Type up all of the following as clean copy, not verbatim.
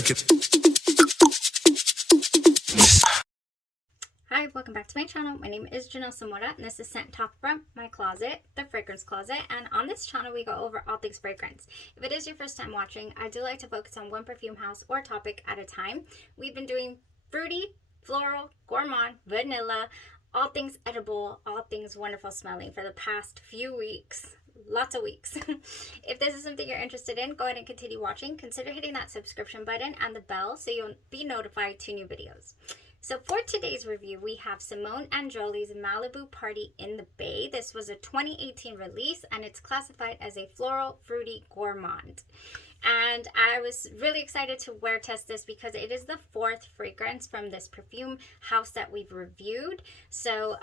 check it. Hi, welcome back to my channel. My name is Janelle Samora, and this is Scent Talk from my closet, the fragrance closet. And on this channel, we go over all things fragrance. If it is your first time watching, I do like to focus on one perfume house or topic at a time. We've been doing fruity, floral, gourmand, vanilla, all things edible, all things wonderful smelling for the past few weeks. Lots of weeks. If this is something you're interested in, go ahead and continue watching. Consider hitting that subscription button and the bell so you'll be notified to new videos. So for today's review, we have Simone Androli's Malibu Party in the Bay. This was a 2018 release, and it's classified as a floral, fruity gourmand. And I was really excited to wear test this because it is the fourth fragrance from this perfume house that we've reviewed. So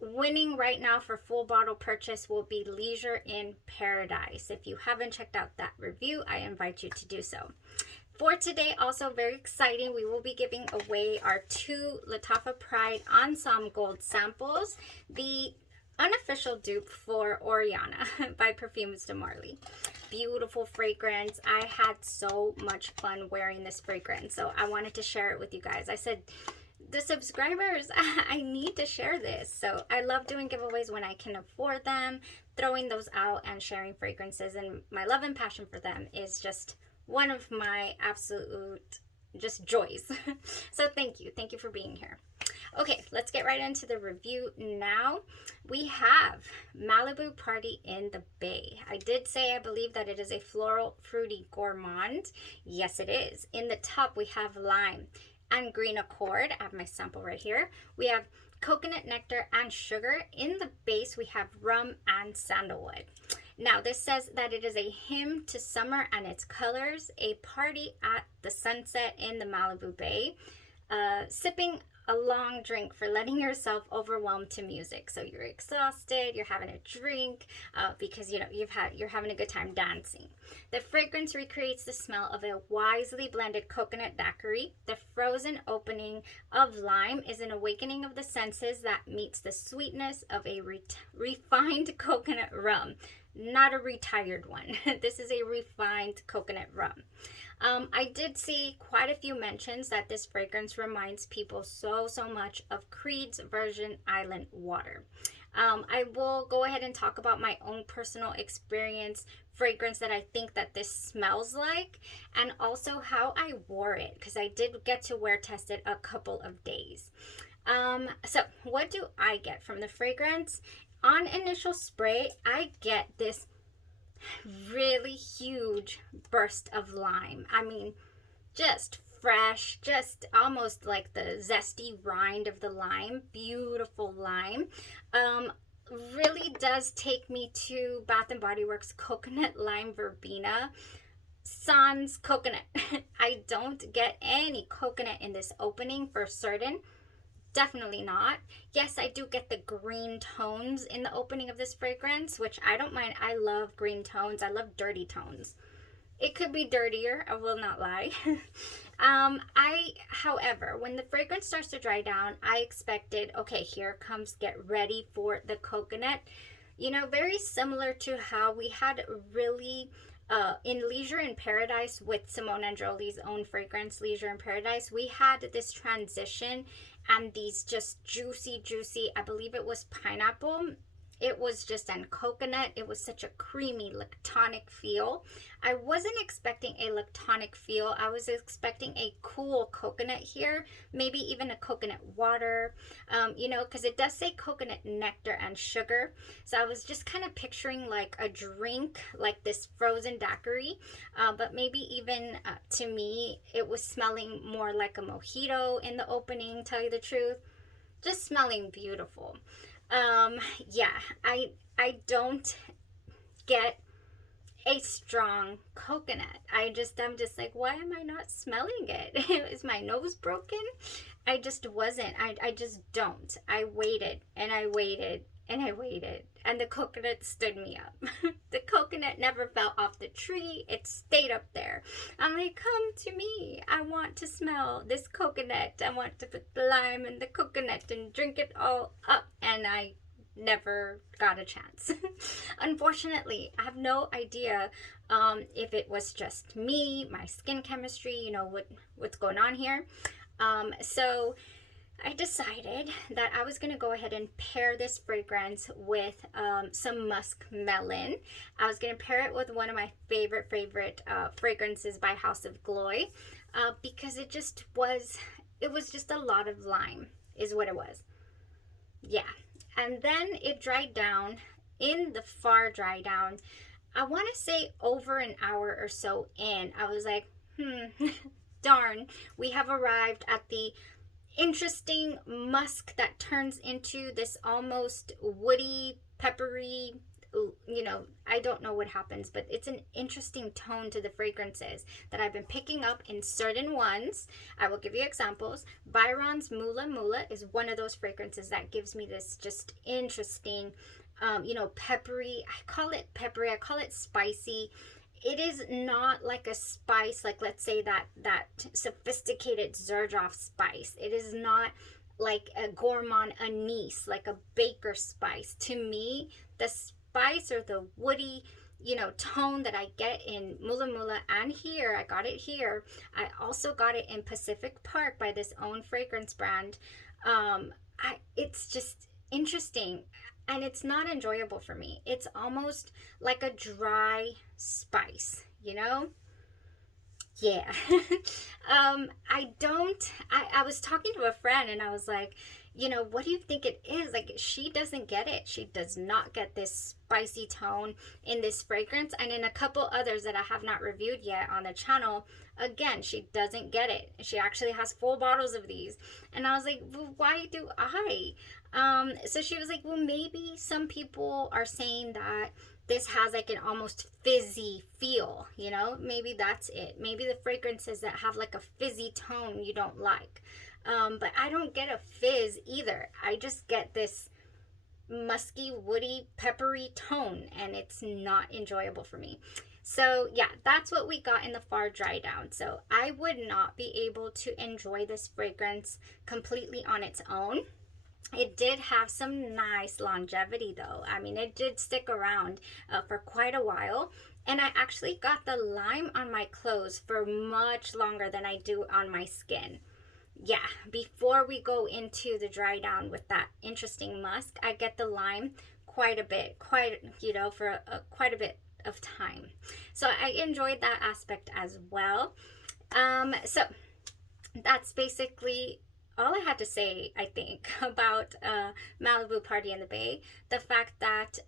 winning right now for full bottle purchase will be Leisure in Paradise. If you haven't checked out that review, I invite you to do so. For today, also very exciting, we will be giving away our 2 Lattafa Pride Ensemble Gold samples, the unofficial dupe for Oriana by Perfumes de Marly. Beautiful fragrance. I had so much fun wearing this fragrance, so I wanted to share it with you guys. I said, the subscribers, I need to share this. So I love doing giveaways when I can afford them, throwing those out and sharing fragrances, and my love and passion for them is just one of my absolute just joys. So thank you for being here. Okay, let's get right into the review now. We have Malibu Party in the Bay. I did say I believe that it is a floral fruity gourmand. Yes, it is. In the top we have lime and green accord. I have my sample right here. We have coconut nectar and sugar. In the base we have rum and sandalwood. Now, this says that it is a hymn to summer and its colors, a party at the sunset in the Malibu Bay, sipping a long drink for letting yourself overwhelm to music. So you're exhausted, you're having a drink because you're having a good time dancing. The fragrance recreates the smell of a wisely blended coconut daiquiri. The frozen opening of lime is an awakening of the senses that meets the sweetness of a refined coconut rum. Not a retired one. This is a refined coconut rum. I did see quite a few mentions that this fragrance reminds people so much of Creed's Virgin Island water. I will go ahead and talk about my own personal experience fragrance that I think that this smells like, and also how I wore it, because I did get to wear test it a couple of days. So what do I get from the fragrance? On initial spray, I get this really huge burst of lime. I mean, just fresh, just almost like the zesty rind of the lime. Beautiful lime. Really does take me to Bath & Body Works Coconut Lime Verbena. Sans coconut. I don't get any coconut in this opening for certain. Definitely not. Yes, I do get the green tones in the opening of this fragrance, which I don't mind. I love green tones. I love dirty tones. It could be dirtier, I will not lie. However, when the fragrance starts to dry down, I expected, okay, here comes get ready for the coconut. You know, very similar to how we had really in Leisure in Paradise with Simone Androli's own fragrance, Leisure in Paradise, we had this transition and these just juicy, I believe it was pineapple. It was just on coconut. It was such a creamy, lactonic feel. I wasn't expecting a lactonic feel. I was expecting a cool coconut here, maybe even a coconut water, because it does say coconut nectar and sugar. So I was just kind of picturing like a drink, like this frozen daiquiri, but maybe even to me, it was smelling more like a mojito in the opening, tell you the truth. Just smelling beautiful. Yeah, I don't get a strong coconut. I'm just like, why am I not smelling it? Is my nose broken? I just wasn't. I just don't. I waited and I waited and I waited, and the coconut stood me up. The coconut never fell off the tree. It stayed up there. I'm like, come to me. I want to smell this coconut. I want to put the lime in the coconut and drink it all up. And I never got a chance. Unfortunately, I have no idea if it was just me, my skin chemistry, you know, what's going on here. So I decided that I was going to go ahead and pair this fragrance with some musk melon. I was going to pair it with one of my favorite fragrances by House of Glory, because it was just a lot of lime is what it was. Yeah. And then it dried down. In the far dry down, I want to say over an hour or so in, I was like, darn, we have arrived at the interesting musk that turns into this almost woody, peppery, you know, I don't know what happens, but it's an interesting tone to the fragrances that I've been picking up in certain ones. I will give you examples. Byron's Mula Mula is one of those fragrances that gives me this just interesting, you know, peppery. I call it peppery. I call it spicy. It is not like a spice, like let's say that sophisticated Xerjoff spice. It is not like a gourmand anise, like a baker spice. To me, the spice or the woody, you know, tone that I get in Mula Mula, and here, I got it here. I also got it in Pacific Park by this own fragrance brand. It's just interesting. And it's not enjoyable for me. It's almost like a dry spice, you know? Yeah. I was talking to a friend and I was like, you know, what do you think it is? Like, she doesn't get it. She does not get this spicy tone in this fragrance. And in a couple others that I have not reviewed yet on the channel, again, she doesn't get it. She actually has full bottles of these. And I was like, well, why do I? So she was like, well, maybe some people are saying that this has like an almost fizzy feel, you know, maybe that's it. Maybe the fragrances that have like a fizzy tone you don't like. But I don't get a fizz either. I just get this musky, woody, peppery tone, and it's not enjoyable for me. So yeah, that's what we got in the far dry down. So I would not be able to enjoy this fragrance completely on its own. It did have some nice longevity though. I mean, it did stick around for quite a while. And I actually got the lime on my clothes for much longer than I do on my skin. Yeah, before we go into the dry down with that interesting musk, I get the lime quite a bit, for quite a bit of time. So I enjoyed that aspect as well. So that's basically all I had to say, I think, about Malibu Party in the Bay. The fact that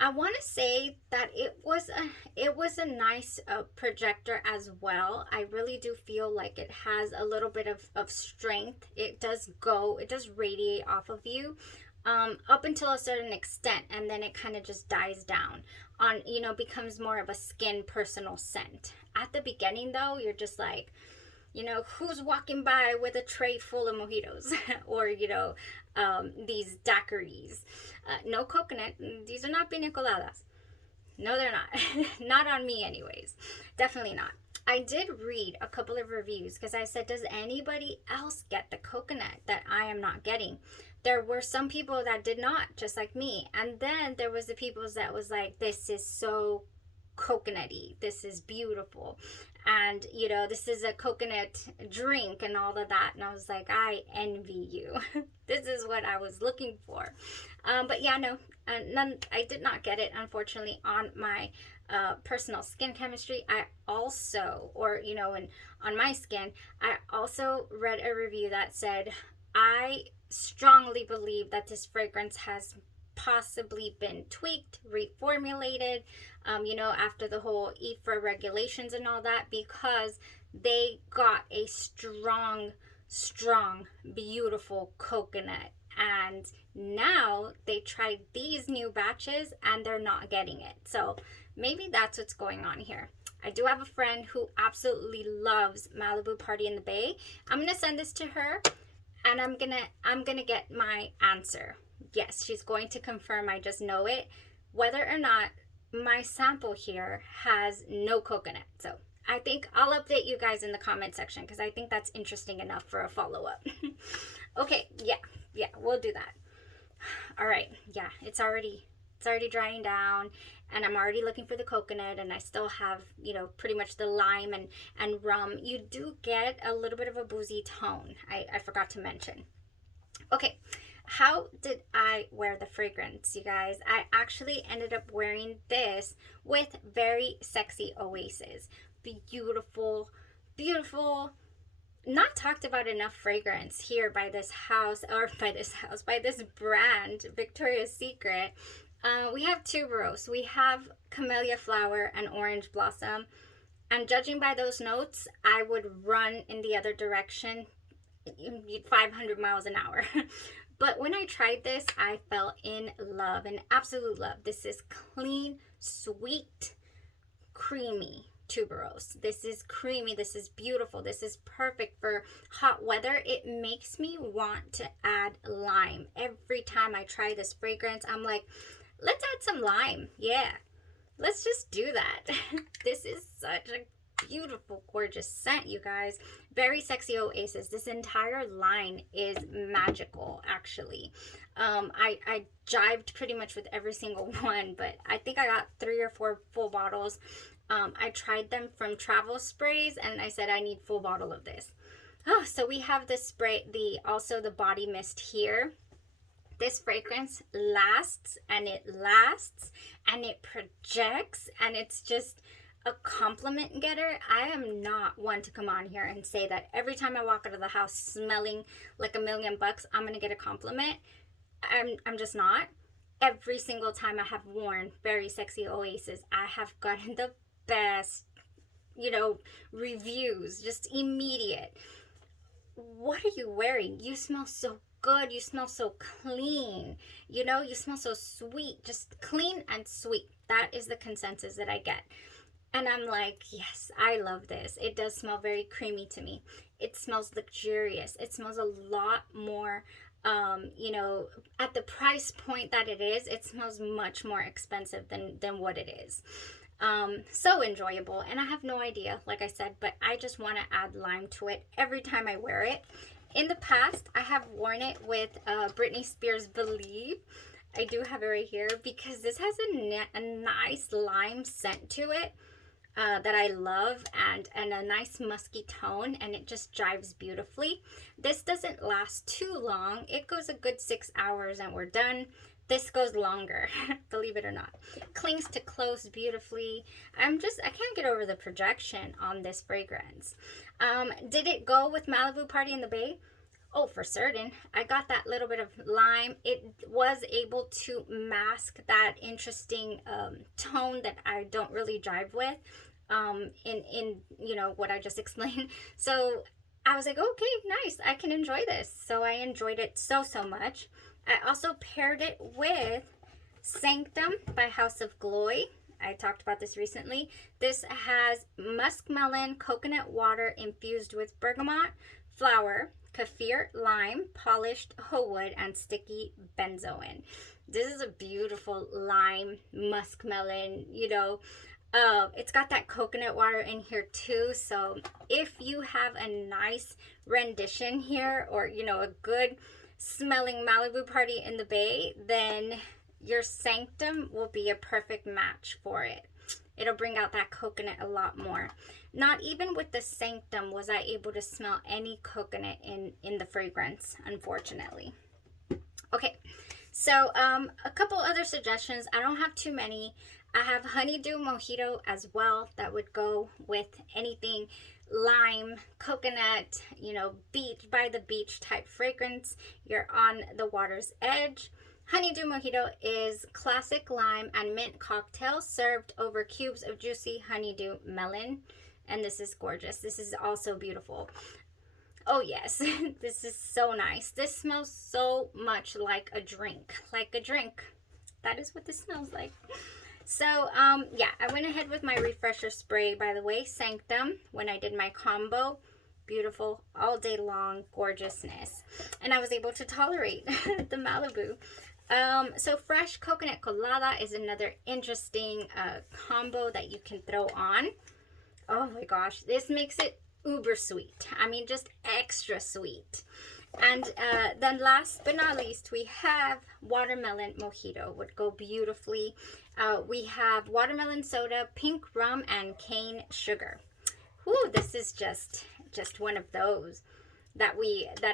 I want to say that it was a nice projector as well. I really do feel like it has a little bit of strength. It does radiate off of you up until a certain extent, and then it kind of just dies down on, you know, becomes more of a skin personal scent. At the beginning though, you're just like, you know, who's walking by with a tray full of mojitos or, you know, these daiquiris. No coconut. These are not pina coladas. No, they're not. Not on me anyways. Definitely not. I did read a couple of reviews because I said, does anybody else get the coconut that I am not getting? There were some people that did not, just like me. And then there was the people that was like, this is so coconutty. This is beautiful. And, you know, this is a coconut drink and all of that. And I was like, I envy you. This is what I was looking for. But yeah, no, I did not get it, unfortunately, on my personal skin chemistry. I also, on my skin, I also read a review that said, I strongly believe that this fragrance has possibly been tweaked, reformulated, after the whole EFRA regulations and all that, because they got a strong, beautiful coconut. And now they tried these new batches and they're not getting it. So maybe that's what's going on here. I do have a friend who absolutely loves Malibu Party in the Bay. I'm gonna send this to her and I'm gonna get my answer. Yes, she's going to confirm, I just know it, whether or not my sample here has no coconut. So I think I'll update you guys in the comment section because I think that's interesting enough for a follow-up. Okay, yeah, we'll do that. All right, yeah, it's already drying down, and I'm already looking for the coconut, and I still have, pretty much the lime and rum. You do get a little bit of a boozy tone. I forgot to mention. Okay, how did I wear the fragrance, you guys? I actually ended up wearing this with Very Sexy Oasis. Beautiful, beautiful, not talked about enough fragrance here by this house, or by this brand, Victoria's Secret. We have tuberose, we have camellia flower, and orange blossom. And judging by those notes, I would run in the other direction 500 miles an hour. But when I tried this, I fell in love, in absolute love. This is clean, sweet, creamy tuberose. This is creamy. This is beautiful. This is perfect for hot weather. It makes me want to add lime. Every time I try this fragrance, I'm like, let's add some lime. Yeah, let's just do that. This is such a beautiful, gorgeous scent, you guys. Very Sexy Oasis. This entire line is magical, actually. I jived pretty much with every single one, but I think I got 3 or 4 full bottles. I tried them from Travel Sprays, and I said I need full bottle of this. Oh, so we have this spray, also the body mist here. This fragrance lasts, and it projects, and it's just a compliment getter. I am not one to come on here and say that every time I walk out of the house smelling like $1,000,000, I'm gonna get a compliment. I'm just not. Every single time I have worn Very Sexy Oasis, I have gotten the best, reviews, just immediate. What are you wearing? You smell so good. You smell so clean. You smell so sweet. Just clean and sweet. That is the consensus that I get. And I'm like, yes, I love this. It does smell very creamy to me. It smells luxurious. It smells a lot more, at the price point that it is, it smells much more expensive than what it is. So enjoyable. And I have no idea, like I said, but I just want to add lime to it every time I wear it. In the past, I have worn it with Britney Spears' Believe. I do have it right here because this has a nice lime scent to it. That I love, and a nice musky tone, and it just jives beautifully. This doesn't last too long. It goes a good 6 hours and we're done. This goes longer, believe it or not. Clings to clothes beautifully. I can't get over the projection on this fragrance. Did it go with Malibu Party in the Bay? Oh, for certain. I got that little bit of lime. It was able to mask that interesting tone that I don't really jive with in what I just explained. So I was like, okay, nice. I can enjoy this. So I enjoyed it so much. I also paired it with Sanctum by House of Glory. I talked about this recently. This has muskmelon, coconut water infused with bergamot, flower, kaffir, lime, polished hoe wood, and sticky benzoin. This is a beautiful lime, muskmelon, it's got that coconut water in here too. So if you have a nice rendition here, or, a good smelling Malibu Party in the Bay, then your Sanctum will be a perfect match for it. It'll bring out that coconut a lot more. Not even with the Sanctum was I able to smell any coconut in the fragrance, unfortunately. Okay, so a couple other suggestions. I don't have too many. I have Honeydew Mojito as well. That would go with anything lime, coconut, beach, by the beach type fragrance. You're on the water's edge. Honeydew Mojito is classic lime and mint cocktail served over cubes of juicy honeydew melon. And this is gorgeous. This is also beautiful. Oh yes, this is so nice. This smells so much like a drink. Like a drink. That is what this smells like. So, yeah, I went ahead with my refresher spray, by the way, Sanctum, when I did my combo. Beautiful, all day long gorgeousness. And I was able to tolerate the Malibu. So fresh coconut colada is another interesting combo that you can throw on. Oh my gosh, this makes it uber sweet. I mean, just extra sweet. And then last but not least, we have watermelon mojito. Would go beautifully. We have watermelon soda, pink rum, and cane sugar. Whew, this is just one of those that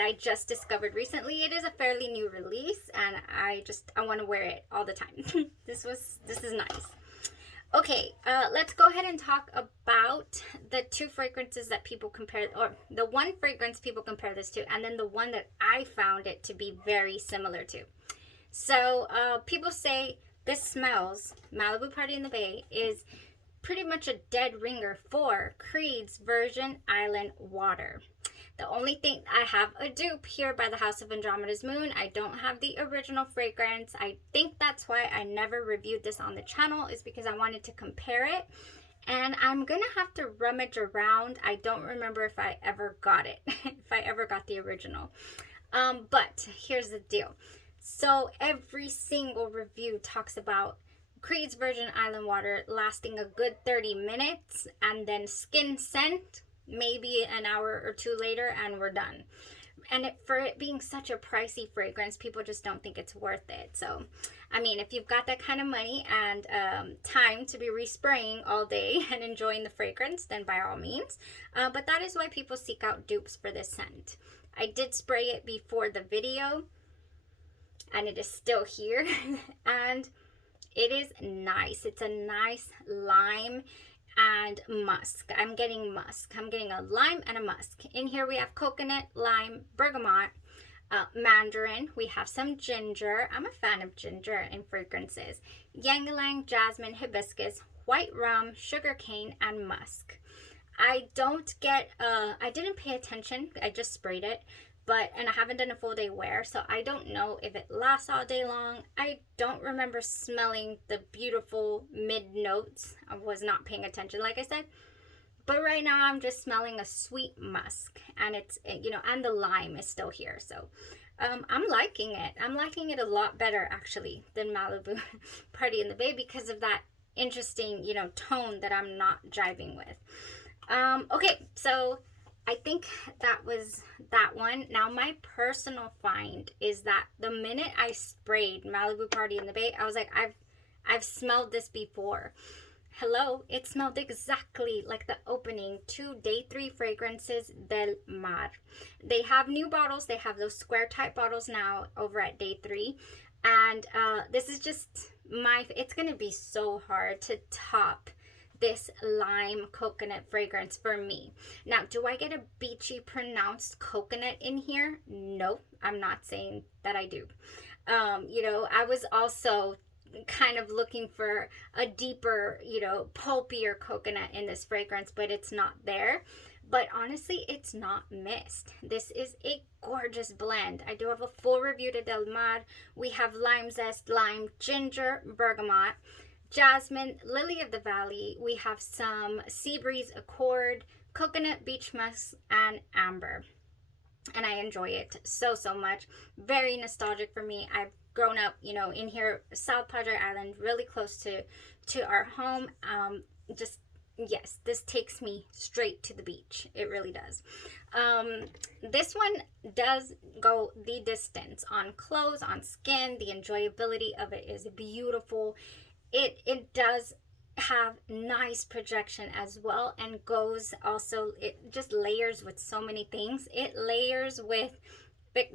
I just discovered recently. It is a fairly new release, and I want to wear it all the time. This is nice. Okay, let's go ahead and talk about the two fragrances that people compare, or the one fragrance people compare this to, and then the one that I found it to be very similar to. So people say this smells, Malibu Party in the Bay is pretty much a dead ringer for Creed's Virgin Island Water. The only thing, I have a dupe here by the House of Andromeda's Moon. I don't have the original fragrance. I think that's why I never reviewed this on the channel, is because I wanted to compare it. And I'm going to have to rummage around. I don't remember if I ever got it, if I ever got the original. But here's the deal. So every single review talks about Creed's Virgin Island Water lasting a good 30 minutes and then skin scent maybe an hour or two later, and we're done. And for it being such a pricey fragrance, people just don't think it's worth it. So, I mean, if you've got that kind of money and time to be respraying all day and enjoying the fragrance, then by all means. But that is why people seek out dupes for this scent. I did spray it before the video, and it is still here. And it is nice. It's a nice lime and musk. I'm getting musk. I'm getting a lime and a musk. In here we have coconut, lime, bergamot, mandarin. We have some ginger. I'm a fan of ginger in fragrances. Ylang-ylang, jasmine, hibiscus, white rum, sugarcane, and musk. I don't get, I didn't pay attention. I just sprayed it. And I haven't done a full day wear, so I don't know if it lasts all day long. I don't remember smelling the beautiful mid notes. I was not paying attention, like I said. But right now I'm just smelling a sweet musk, and it's, you know, and the lime is still here. So I'm liking it. I'm liking it a lot better actually than Malibu Party in the Bay, because of that interesting, you know, tone that I'm not jiving with. Okay, so I think that was that one. Now, my personal find is that the minute I sprayed Malibu Party in the Bay, I was like, I've smelled this before. Hello, it smelled exactly like the opening to Day 3 Fragrances del Mar. They have new bottles. They have those square type bottles now over at Day 3. And this is just it's going to be so hard to top this lime coconut fragrance for me. Now, do I get a beachy pronounced coconut in here? No, I'm not saying that I do. You know, I was also kind of looking for a deeper, you know, pulpier coconut in this fragrance, but it's not there. But honestly, it's not missed. This is a gorgeous blend. I do have a full review to Del Mar. We have lime zest, lime, ginger, bergamot, jasmine, lily of the valley. We have some sea breeze accord, coconut, beach musk, and amber. And I enjoy it so much. Very nostalgic for me. I've grown up, you know, in here, South Padre Island, really close to our home. Just, yes, this takes me straight to the beach. It really does. This one does go the distance on clothes, on skin. The enjoyability of it is beautiful. It does have nice projection as well, and goes also, it just layers with so many things. It layers with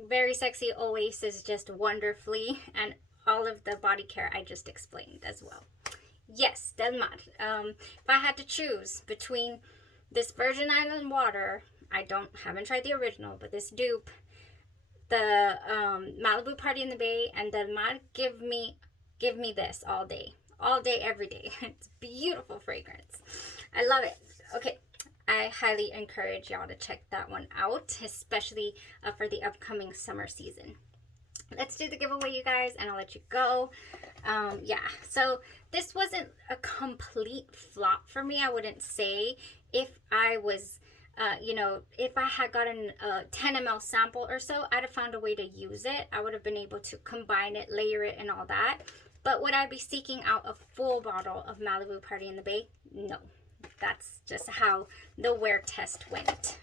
very sexy Oasis just wonderfully, and all of the body care I just explained as well. Yes, Del Mar. If I had to choose between this Virgin Island Water, haven't tried the original, but this dupe, the Malibu Party in the Bay, and Del Mar, give me this all day, every day. It's beautiful fragrance. I love it. Okay, I highly encourage y'all to check that one out, especially for the upcoming summer season. Let's do the giveaway, you guys, and I'll let you go. Yeah, so this wasn't a complete flop for me. I wouldn't say. If I was, you know, if I had gotten a 10 ml sample or so, I'd have found a way to use it. I would have been able to combine it, layer it, and all that. But would I be seeking out a full bottle of Malibu Party in the Bay? No. that's just how the wear test went.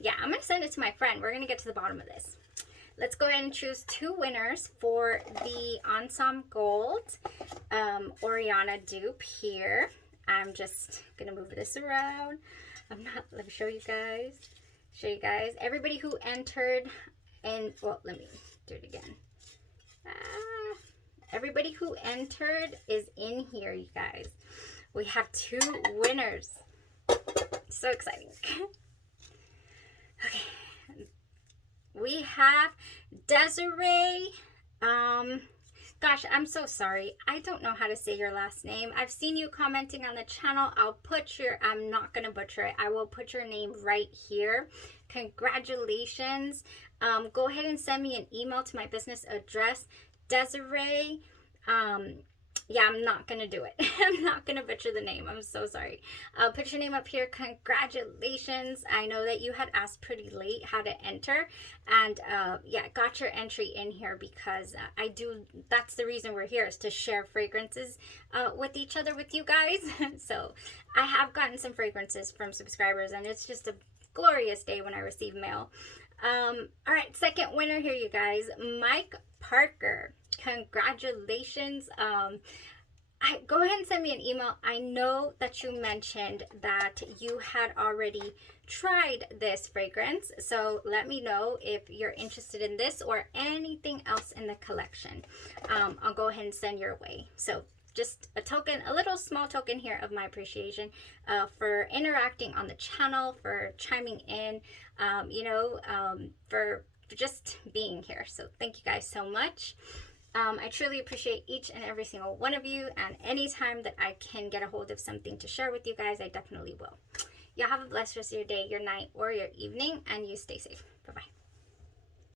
Yeah, I'm going to send it to my friend. We're going to get to the bottom of this. Let's go ahead and choose 2 winners for the Ensemble Gold Oriana dupe here. I'm just going to move this around. Let me show you guys. Everybody who entered, and well, let me do it again. Everybody who entered is in here, you guys. We have 2 winners. So exciting. Okay. We have Desiree. Gosh, I'm so sorry. I don't know how to say your last name. I've seen you commenting on the channel. I'm not going to butcher it. I will put your name right here. Congratulations. Go ahead and send me an email to my business address. Desiree, yeah, I'm not going to do it. I'm not going to butcher the name. I'm so sorry. I'll put your name up here. Congratulations. I know that you had asked pretty late how to enter. And yeah, got your entry in here because that's the reason we're here, is to share fragrances with each other, with you guys. So I have gotten some fragrances from subscribers, and it's just a glorious day when I receive mail. All right, second winner here, you guys. Mike Parker. Congratulations. Go ahead and send me an email. I know that you mentioned that you had already tried this fragrance, so let me know if you're interested in this or anything else in the collection. I'll go ahead and send your way. So just a token, a little small token here of my appreciation for interacting on the channel, for chiming in, for just being here. So thank you guys so much. I truly appreciate each and every single one of you, and anytime that I can get a hold of something to share with you guys, I definitely will. Y'all have a blessed rest of your day, your night, or your evening, and you stay safe. Bye-bye.